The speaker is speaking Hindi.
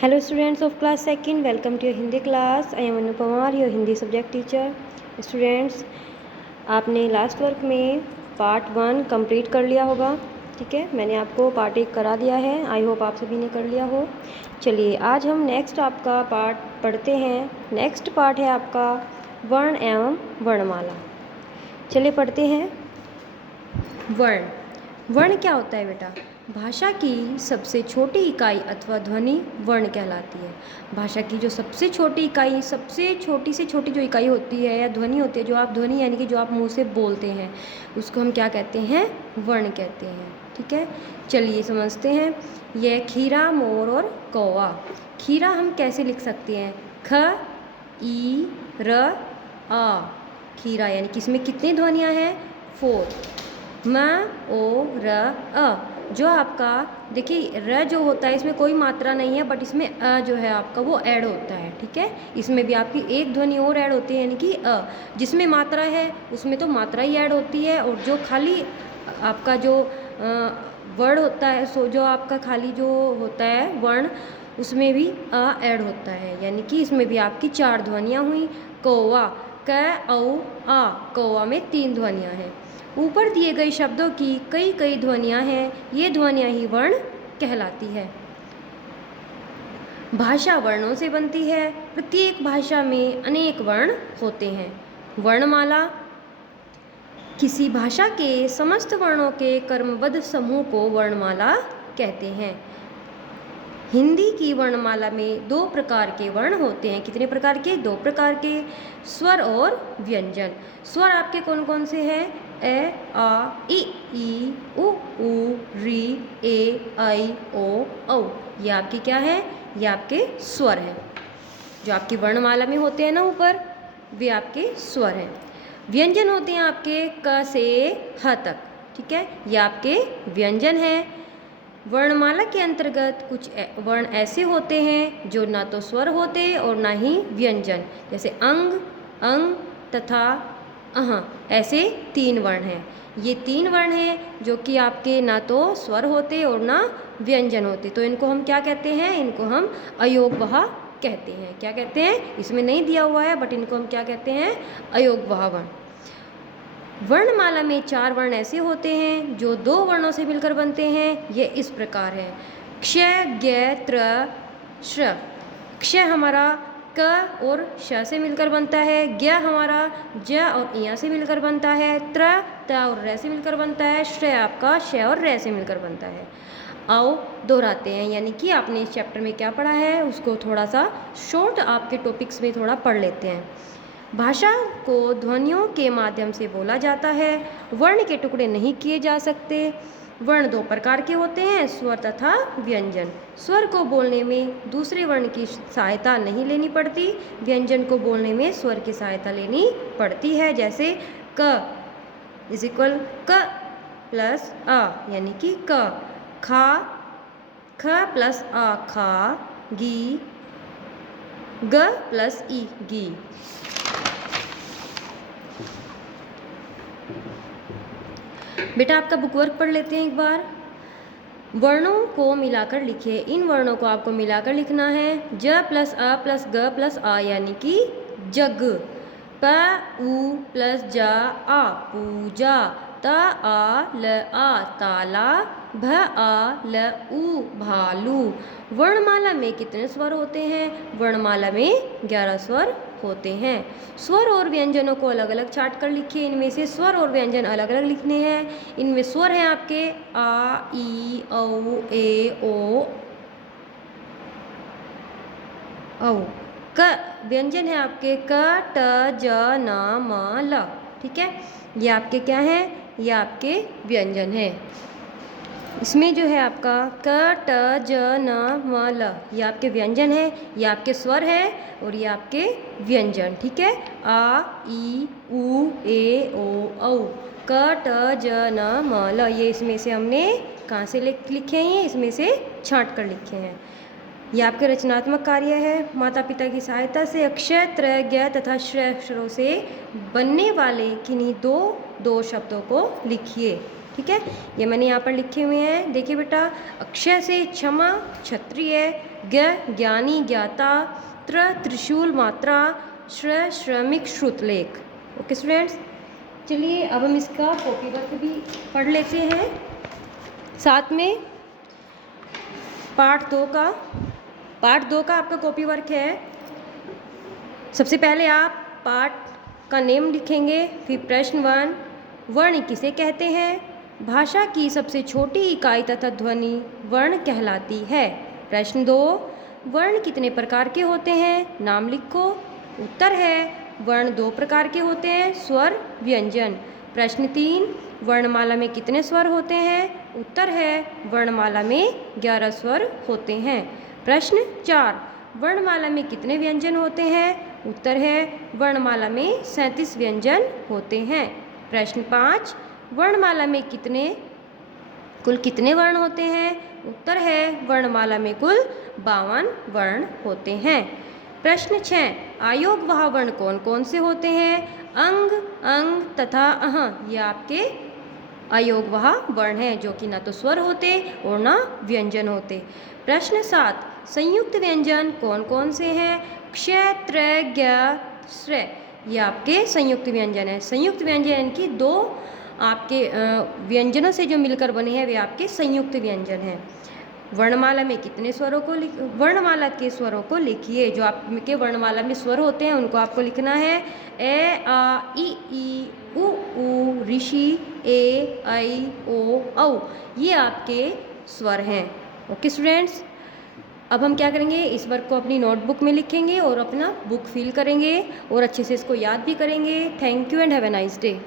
Hello students of class 2nd, welcome to your Hindi class. I am Anu Pawar, your Hindi subject teacher. Students, आपने लास्ट वर्क में पार्ट 1 कंप्लीट कर लिया होगा, ठीक है। मैंने आपको पार्ट 1 करा दिया है, आई होप आप सभी ने कर लिया हो। चलिए आज हम नेक्स्ट आपका पार्ट पढ़ते हैं। नेक्स्ट पार्ट है आपका वर्ण एवं वर्णमाला। चलिए पढ़ते हैं। वर्ण क्या होता है बेटा? भाषा की सबसे छोटी इकाई अथवा ध्वनि वर्ण कहलाती है। भाषा की जो सबसे छोटी इकाई, सबसे छोटी से छोटी जो इकाई होती है या ध्वनि होती है, जो आप ध्वनि यानी कि जो आप मुंह से बोलते हैं, उसको हम क्या कहते हैं? वर्ण कहते हैं, ठीक है। चलिए समझते हैं। यह खीरा, मोर और कौवा। खीरा हम कैसे लिख सकते हैं? ख ई र आ। खीरा यानी कि इसमें कितनी ध्वनियाँ हैं? 4। म ओ र अ। जो आपका देखिए र जो होता है इसमें कोई मात्रा नहीं है, बट इसमें अ जो है आपका वो ऐड होता है, ठीक है। इसमें भी आपकी एक ध्वनि और ऐड होती है यानी कि अ। जिसमें मात्रा है उसमें तो मात्रा ही ऐड होती है, और जो खाली आपका जो वर्ड होता है, सो जो आपका खाली जो होता है वर्ण, उसमें भी अ ऐड होता है, यानी कि इसमें भी आपकी 4 ध्वनियाँ हुई। कौवा, क औ आ। कौवा में 3 ध्वनियाँ हैं। ऊपर दिए गए शब्दों की कई ध्वनियाँ हैं, ये ध्वनियाँ ही वर्ण कहलाती है। भाषा वर्णों से बनती है। प्रत्येक भाषा में अनेक वर्ण होते हैं। वर्णमाला किसी भाषा के समस्त वर्णों के क्रमबद्ध समूह को वर्णमाला कहते हैं। हिंदी की वर्णमाला में 2 प्रकार के वर्ण होते हैं। कितने प्रकार के? 2 प्रकार के, स्वर और व्यंजन। स्वर आपके कौन कौन से हैं? ए, आ, ई, उ, री, ए, आई, ओ, औ। ये आपके क्या है? ये आपके स्वर हैं। जो आपकी वर्णमाला में होते हैं ना ऊपर, वे आपके स्वर हैं। व्यंजन होते हैं आपके क से ह तक, ठीक है। ये आपके व्यंजन हैं। वर्णमाला के अंतर्गत कुछ वर्ण ऐसे होते हैं जो ना तो स्वर होते और ना ही व्यंजन, जैसे अंग, अंग तथा अह, ऐसे 3 वर्ण हैं। ये 3 वर्ण हैं जो कि आपके ना तो स्वर होते और ना व्यंजन होते, तो इनको हम क्या कहते हैं? इनको हम अयोगवह कहते हैं। क्या कहते हैं? इसमें नहीं दिया हुआ है, बट इनको हम क्या कहते हैं? अयोगवह वर्ण। वर्णमाला में 4 वर्ण ऐसे होते हैं जो 2 वर्णों से मिलकर बनते हैं। ये इस प्रकार है। क्ष, ज्ञ, त्र, श्र। क्ष हमारा क और श से मिलकर बनता है। ज्ञ हमारा ज और इया से मिलकर बनता है। त्र त और र से मिलकर बनता है। श्र आपका श और र से मिलकर बनता है। आओ दोहराते हैं, यानी कि आपने इस चैप्टर में क्या पढ़ा है उसको थोड़ा सा शॉर्ट आपके टॉपिक्स में थोड़ा पढ़ लेते हैं। भाषा को ध्वनियों के माध्यम से बोला जाता है। वर्ण के टुकड़े नहीं किए जा सकते। वर्ण 2 प्रकार के होते हैं, स्वर तथा व्यंजन। स्वर को बोलने में दूसरे वर्ण की सहायता नहीं लेनी पड़ती। व्यंजन को बोलने में स्वर की सहायता लेनी पड़ती है। जैसे क इज इक्वल क प्लस आ, यानी कि क। खा, ख प्लस आ खा। गी, ग प्लस ई गी। बेटा आपका बुक वर्क पढ़ लेते हैं एक बार। वर्णों को मिलाकर लिखिए। इन वर्णों को आपको मिलाकर लिखना है। ज प्लस अ प्लस ग प्लस आ, यानी कि जग। प उ प्लस जा आ, पूजा। त आ ल आ, ताला। भ आ ल उ, भालू। वर्णमाला में कितने स्वर होते हैं? वर्णमाला में 11 स्वर होते हैं। स्वर और व्यंजनों को अलग अलग छाट कर लिखिए। इनमें से स्वर और व्यंजन अलग अलग लिखने हैं। इनमें स्वर हैं आपके आ, ई, औ, ए, ओ, औ। क व्यंजन है आपके क, ट, ज, न, म, ल, ठीक है। ये आपके क्या हैं? ये आपके व्यंजन हैं। इसमें जो है आपका क, ट, ज, न, म, ल, ये आपके व्यंजन है, ये आपके स्वर है और ये आपके व्यंजन, ठीक है। आ, ई, उ, ए, ओ, औ। क, ट, ज, न, म, ल, ये इसमें से हमने कहाँ से लिखे हैं? इसमें से छांट कर लिखे हैं। ये आपके रचनात्मक कार्य है। माता पिता की सहायता से अक्षय, त्र, ज्ञ तथा श्र अक्षरों से बनने वाले किन्हीं दो शब्दों को लिखिए, ठीक है। ये मैंने यहाँ पर लिखे हुए हैं। देखिए बेटा, अक्षय से क्षमा, क्षत्रिय, ज्ञ ज्ञानी ज्ञाता, त्रिशूल मात्रा, श्रमिक श्रुतलेख। ओके स्टूडेंट्स, चलिए अब हम इसका कॉपी वर्क भी पढ़ लेते हैं साथ में। पार्ट 2 का आपका कॉपी वर्क है। सबसे पहले आप पार्ट का नेम लिखेंगे, फिर प्रश्न 1, वर्ण किसे कहते हैं? भाषा की सबसे छोटी इकाई तथा ध्वनि वर्ण कहलाती है। प्रश्न 2, वर्ण कितने प्रकार के होते हैं? नाम लिखो। उत्तर है वर्ण 2 प्रकार के होते हैं, स्वर, व्यंजन। प्रश्न 3, वर्णमाला में कितने स्वर होते हैं? उत्तर है वर्णमाला में 11 स्वर होते हैं। प्रश्न 4, वर्णमाला में कितने व्यंजन होते हैं? उत्तर है वर्णमाला में 37 व्यंजन होते हैं। प्रश्न 5, वर्णमाला में कुल कितने वर्ण होते हैं? उत्तर है वर्णमाला में कुल 52 वर्ण होते हैं। प्रश्न 6, आयोगवाह वर्ण कौन कौन से होते हैं? अंग, अंग तथा अह, ये आपके आयोगवाह वर्ण हैं, जो कि ना तो स्वर होते और ना व्यंजन होते। प्रश्न 7, संयुक्त व्यंजन कौन कौन से हैं? क्ष, त्र, ज्ञ, श्र, ये आपके संयुक्त व्यंजन है। संयुक्त व्यंजन यानी कि 2 आपके व्यंजनों से जो मिलकर बने हैं वे आपके संयुक्त व्यंजन हैं। वर्णमाला में कितने स्वरों को वर्णमाला के स्वरों को लिखिए। जो आपके वर्णमाला में स्वर होते हैं उनको आपको लिखना है। ए, आ, ई, उ, ऋषि, ए, ऐ, ओ, औ, ये आपके स्वर हैं। ओके स्टूडेंट्स, अब हम क्या करेंगे, इस वर्क को अपनी नोटबुक में लिखेंगे और अपना बुक फिल करेंगे और अच्छे से इसको याद भी करेंगे। Thank you and have a nice day.